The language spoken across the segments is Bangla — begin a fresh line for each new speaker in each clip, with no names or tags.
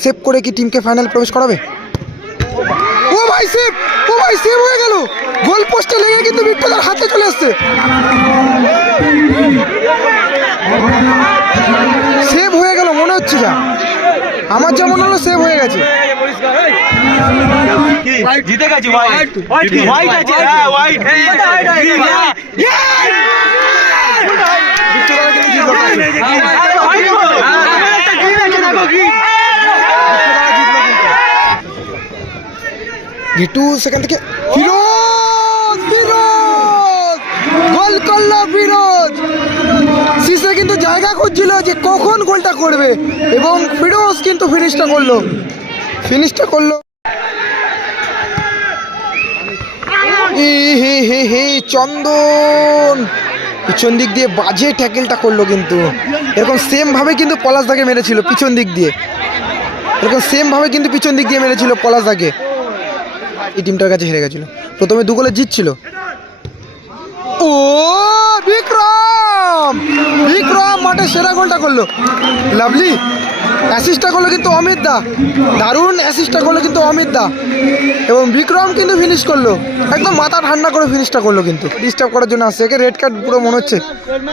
সেভ করে কি টিমকে ফাইনাল প্রবেশ করাবে? ও ভাই সেভ ও ভাই সেভ হয়ে গেল! গোল পোস্টে লেগে কিন্তু বিট্টুদার হাতে চলে আসছে সেভ হয়ে গেল মনে হচ্ছে যা। আমার যা মনে হলো সেভ হয়ে গেছে।
জিতে গেছি হোয়াইট হোয়াইট আছে হ্যাঁ হোয়াইট
জিতলো সেখান থেকে, ফিরোজ ফিরোজ গোল করল ফিরোজ। সিসে কিন্তু জায়গা খুঁজছিল যে কখন গোলটা করবে এবং ফিরোজ কিন্তু ফিনিশটা করল। ফিনিশটা করল। হে হে হে চন্দন। পিছন দিক দিয়ে বাজে ট্যাকেলটা করল কিন্তু। এরকম সেম ভাবে কিন্তু পলাশ দাকে মেরেছিল পিছন দিক দিয়ে। এরকম সেম ভাবে কিন্তু পিছন দিক দিয়ে মেরেছিল পলাশ দাকে এই টিমটার কাছে হেরে গেছিল। প্রথমে দু গোলে জিতছিল। ও, বিক্রম! বিক্রম মাঠে সেরা গোলটা করল। লাভলি অ্যাসিস্টটা করল কিন্তু অমিত দা। দারুণ অ্যাসিস্টটা করল কিন্তু অমিত দা। এবং বিক্রম কিন্তু ফিনিশ করল। একদম মাথা ঠান্ডা করে ফিনিশটা করল কিন্তু। ডিস্টার্ব করার জন্য আসছে। একে রেড কার্ড পুরো মনে হচ্ছে।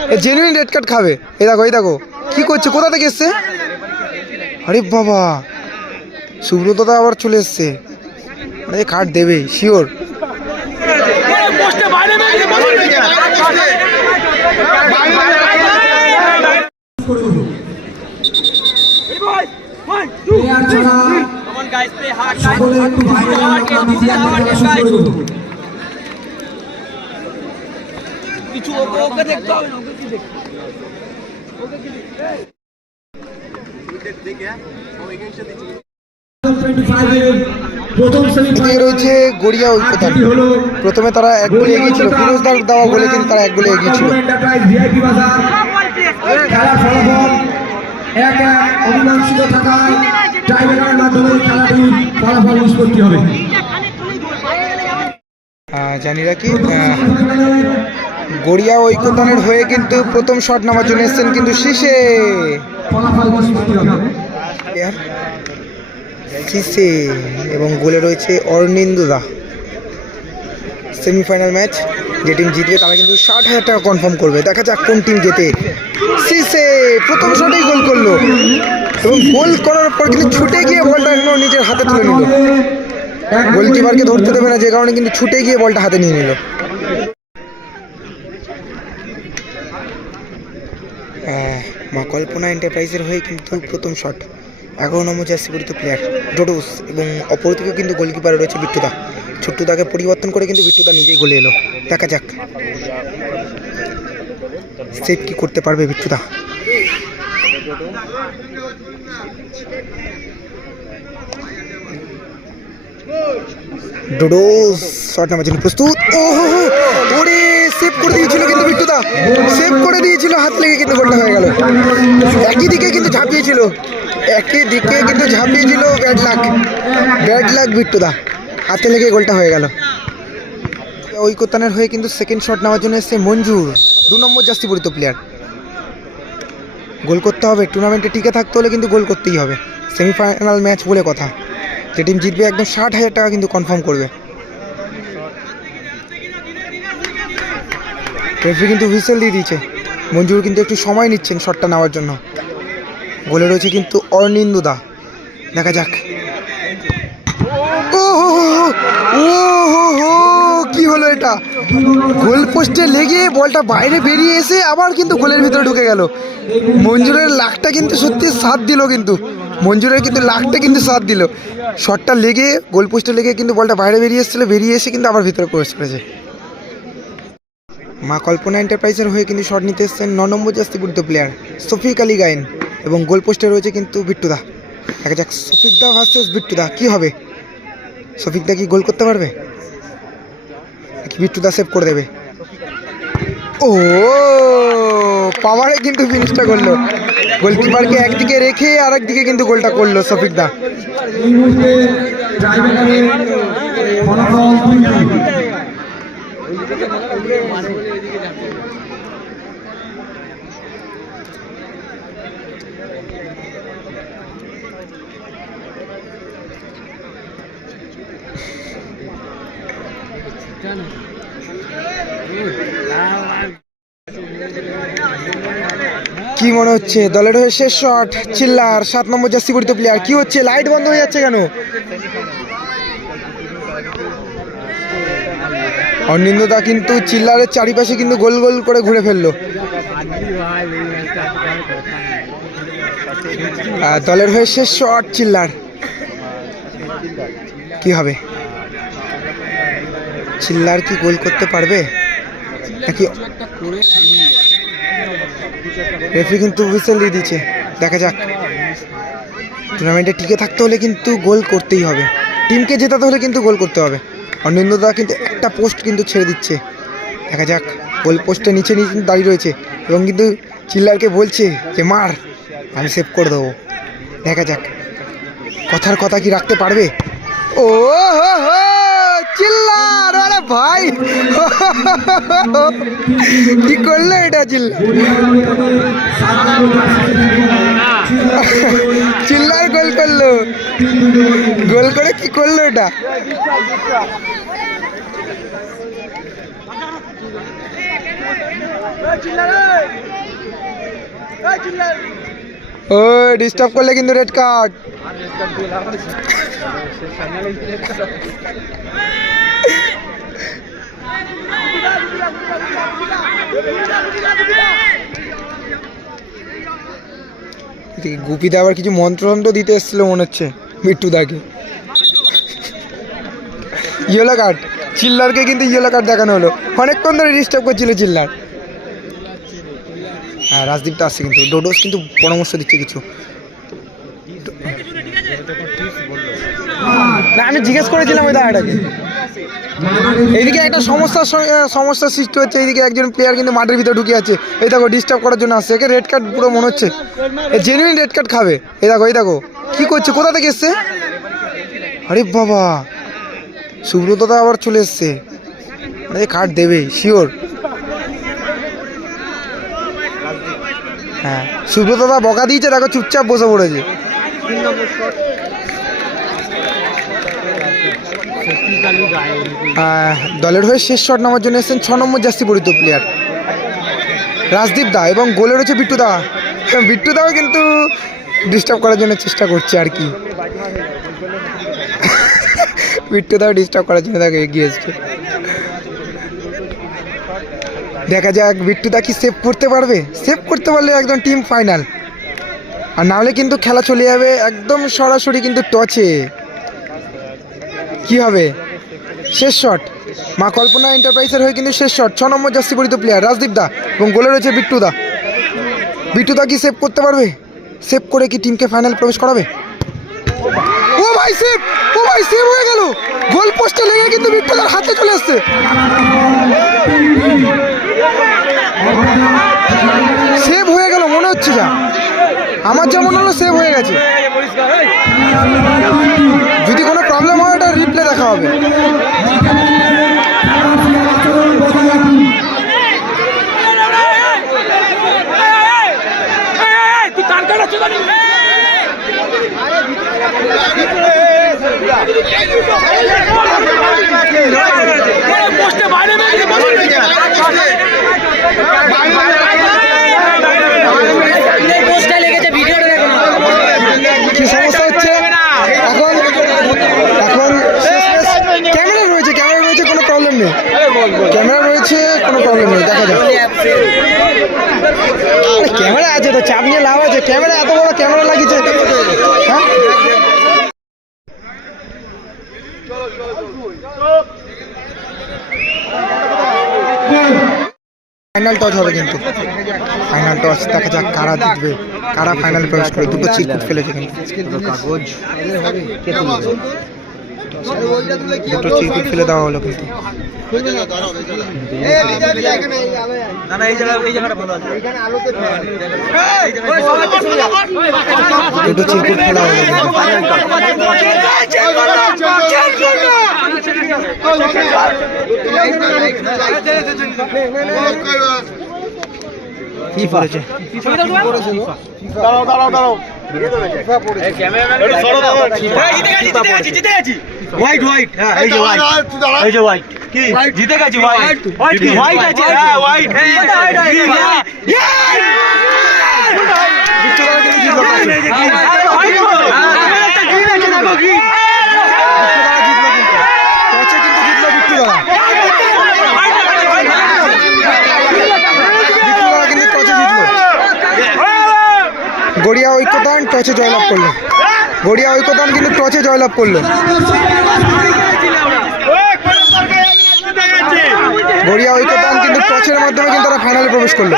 এ জেনুইন রেড কার্ড খাবে। এই দেখো এই দেখো। কী করছে? কোথা থেকে এসছে? আরে বাবা! সুব্রত দা আবার চলে এসছে। আরে কার্ড দেবে শিওর
ছাড়া সকলে একটু বাইরে আমরা বিজি আমরা খেলা শুরু করে দেবো প্রথম
এদিকে রয়েছে গড়িয়া ঐক্যতান প্রথমে তারা এক গোলে এগিয়েছিল। ফিরোজ দার দেওয়া গোলে কিন্তু তারা এক গোলে এগিয়েছিল।
এক এক অমীমাংসিত থাকায় টাইব্রেকারের মাধ্যমে খেলাটি ফলাফল নিষ্পত্তি হবে।
আহ, জানি রাখি গড়িয়া ঐক্যতানের হয়ে কিন্তু প্রথম শট নামার জন্য এসছেন কিন্তু শীষে।
ফলাফল নিষ্পত্তি হবে।
শীষে এবং গোলে রয়েছে অর্নিন্দুদা সেমিফাইনাল ম্যাচ যে টিম জিতবে তারা কিন্তু ষাট হাজার টাকা কনফার্ম করবে। দেখা যাক কোন টিম জেতে। সিসে প্রথম শটেই গোল করল এবং গোল করার পর কিন্তু ছুটে গিয়ে বলটা নিজের হাতে তুলে নিল। গোলকিপারকে ধরতে দেবে না যে কারণে কিন্তু ছুটে গিয়ে বলটা হাতে নিয়ে নিল। আহ, মা কল্পনা এন্টারপ্রাইজের হয়ে কিন্তু প্রথম শট এগারো নম্বর জার্সি পরিত প্লেয়ার ডোডোস এবং অপরদিকে কিন্তু গোলকিপার রয়েছে বিট্টুদা। ছোট্টুদাকে পরিবর্তন করে কিন্তু বিট্টুদা নিজেই গোলে এলো। দেখা যাক। সেভ কি করতে পারবে বিট্টুদা? ডোডোস শট জন্য প্রস্তুত, ও সেভ করে দিয়েছিল কিন্তু বিট্টুদা। সেভ করে দিয়েছিল, হাত লেগে কিন্তু গোলটা হয়ে গেল। একই দিকে কিন্তু ঝাঁপিয়েছিল। একই দিকে কিন্তু ঝাঁপিয়েছিল ব্যাড লাক ব্যাড লাক বিট্টুদা। হাতে লেগে গোলটা হয়ে গেল। ঐকতানের হয়ে কিন্তু সেকেন্ড শট নেওয়ার জন্য এসছে মঞ্জুর। দু নম্বর জাস্তি পরিত প্লেয়ার গোল করতে হবে। টুর্নামেন্টে টিকে থাকতে হলে কিন্তু গোল করতেই হবে। সেমিফাইনাল ম্যাচ বলে কথা। যে টিম জিতবে একদম ষাট হাজার টাকা কিন্তু কনফার্ম করবে। রেফারি কিন্তু হুইসেল দিয়ে দিয়েছে। মঞ্জুর কিন্তু একটু সময় নিচ্ছেন শটটা নেওয়ার জন্য। গোলে রয়েছে কিন্তু অর্নিন্দুদা দেখা যাক। ও কি হলো এটা? গোল পোস্টে লেগে বলটা বাইরে বেরিয়ে এসে আবার কিন্তু গোলের ভিতরে ঢুকে গেল। মঞ্জুরের লাখটা কিন্তু সত্যি সাথ দিল কিন্তু। মঞ্জুরের কিন্তু লাখটা কিন্তু সাথ দিল। লেগে, গোল পোস্টে লেগে কিন্তু বলটা বাইরে বেরিয়ে এসেছিল, বেরিয়ে এসে কিন্তু আবার ভিতরে মা কল্পনা এন্টারপ্রাইজের হয়ে কিন্তু শট নিতে এসেছেন ন নম্বর জাস্তিপুরিত প্লেয়ার সফিক আলী গায়েন। এবং গোল পোস্টে রয়েছে কিন্তু বিট্টুদা দেখা যাক সফিকদা ভার্সেস বিট্টুদা কি হবে? সফিকদা কি গোল করতে পারবে? নাকি বিট্টুদা সেভ করে দেবে? ও, পাওয়ারে কিন্তু ফিনিশটা করল। গোলকিপারকে একদিকে রেখে আর একদিকে কিন্তু গোলটা করল সফিকদা
এই
কি মনে হচ্ছে? দলের হয়ে শেষ শট চিল্লার, সাত নম্বর জার্সি পরিত প্লেয়ার কি হচ্ছে? লাইট বন্ধ হয়ে যাচ্ছে কেন? অনিন্দদা কিন্তু চিল্লারের চারিপাশে কিন্তু গোল গোল করে ঘুরে ফেলল। দলের হয়ে শেষ শট চিল্লার। কি হবে? চিল্লার কি গোল করতে পারবে? নাকি রেফারি কিন্তু হুইসেল দিয়ে দিচ্ছে দেখা যাক। টুর্নামেন্টে টিকে থাকতে হলে কিন্তু গোল করতেই হবে। টিমকে জেতাতে হলে কিন্তু গোল করতে হবে। অনিন্দদা কিন্তু একটা পোস্ট কিন্তু ছেড়ে দিচ্ছে। দেখা যাক। গোল পোস্টের নিচে নিচে দাঁড়িয়ে রয়েছে। এবং কিন্তু চিল্লারকে বলছে যে, মার, আমি সেভ করে দেবো। দেখা যাক। কথার কথা কি রাখতে পারবে? ও চিল্লার আরে ভাই। কি করল এটা চিল্লার চিল্লার গোল করল। গোল করে কি করল এটা? ও ডিস্টার্ব করলে কিন্তু রেড কার্ড গুপিদা আবার কিছু মন্ত্রতন্ত্র দিতে এসেছিল মনে হচ্ছে মিট্টুদাকে ইয়েলো কার্ড চিল্লারকে কিন্তু ইয়েলো কার্ড দেখানো হলো। অনেকক্ষণ ধরে ডিস্টার্ব করছিল চিল্লার। হ্যাঁ রাজদীপ তো আসছে কিন্তু। ডোডোস কিন্তু পরামর্শ দিচ্ছে কিছু। না, আমি জিজ্ঞেস করেছিলাম ওই দাদাটাকে। এইদিকে একটা সমস্যার সমস্যার সৃষ্টি হচ্ছে। এইদিকে একজন প্লেয়ার কিন্তু মাঠের ভিতরে ঢুকে আছে। এই দেখো ডিস্টার্ব করার জন্য আসছে। একে রেড কার্ড পুরো মনে হচ্ছে। জেনুইন রেড কার্ড খাবে। এই দেখো এই দেখো। কি করছে? কোথা থেকে এসছে? আরে বাবা! সুব্রত দা আবার চলে এসছে। আরে কার্ড দেবে শিওর হ্যাঁ। সুব্রত দা বকা দিয়েছে, দেখো চুপচাপ বসে পড়েছে। দলের হয়ে শেষ শট নামার জন্য এসেছেন ছ নম্বর জাস্তি পরিত প্লেয়ার রাজদীপ দা এবং গোলে রয়েছে বিট্টু দা। বিট্টু দাও কিন্তু ডিস্টার্ব করার জন্য চেষ্টা করছে আর কি। বিট্টু দাও ডিস্টার্ব করার জন্য তাকে এগিয়ে এসছে। দেখা যাক বিট্টু দা কি সেভ করতে পারবে। সেভ করতে পারলে একদম টিম ফাইনাল আর নাহলে কিন্তু খেলা চলে যাবে একদম সরাসরি কিন্তু টচে কি হবে? শেষ শট মা কল্পনা এন্টারপ্রাইজের হয়ে কিন্তু শেষ শট ছ নম্বর জার্সি পরিত প্লেয়ার রাজদীপ দা এবং গোলে রয়েছে বিট্টু দা। বিট্টু দা কি সেভ করতে পারবে? সেভ করে কি টিমকে ফাইনাল প্রবেশ করাবে? ও ভাই সেভ ও ভাই সেভ হয়ে গেল! গোল পোস্টে লেগে কিন্তু বিট্টু দার হাতে চলে আসছে। সেভ হয়ে গেল, মনে হচ্ছে যা। আমার যা মনে হলো সেভ হয়ে গেছে। ক্যামেরা রয়েছে কোনো প্রবলেম নেই। দেখা যাক। ক্যামেরা আছে তো চাপ নিয়ে লাভ আছে। ক্যামেরা এত বড় ক্যামেরা লাগিয়েছে। হ্যাঁ? ফাইনাল টচ হবে কিন্তু। ফাইনাল টচ দেখা যাক কারা জিতবে কারা ফাইনাল প্রবেশ করে। দুটো চিরকুট ফেলেছে কিন্তু। কাগজ। দুটো চিরকুট ফেলে দেওয়া হলো কিন্তু দুটো ফেলা হলো কি
জিতে গেছি জিতে গেছি হোয়াইট হোয়াইট হ্যাঁ
গড়িয়া টসে জয়লাভ করল। গড়িয়া ঐক্যতান কিন্তু টসে জয়লাভ করল। গড়িয়া ঐক্যতান কিন্তু টসের মাধ্যমে কিন্তু তারা ফাইনালে প্রবেশ করল।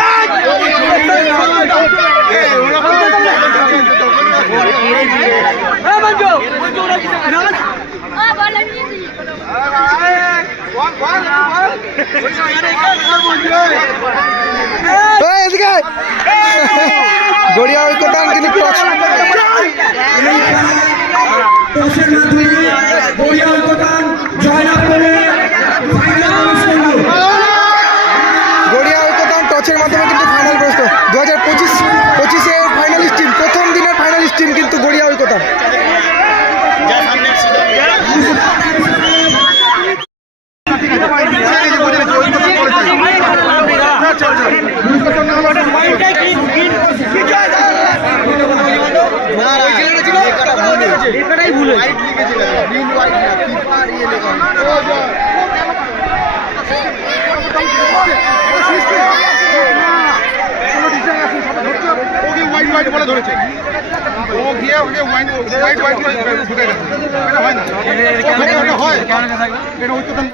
গড়িয়া ঐক্যতান কিন্তু টস
টসের মাধ্যমে গড়িয়া ঐক্যতান জয়লাভ করে ফাইনালে প্রবেশ করল
গড়িয়া ঐক্যতান টচের মাধ্যমে কিন্তু ফাইনাল প্রবেশ করল দু হাজার পঁচিশ পঁচিশের ফাইনালিস্ট টিম প্রথম দিনের ফাইনালিস্ট টিম কিন্তু গড়িয়া ঐক্যতান
ওকে হোয়াইট হোয়াইট বলে ধরেছে ও গিয়ে ওকে হোয়াইট হোয়াইট হোয়াইট ঢুকে গেছে এটা হয় হয় এটা ঐক্যতান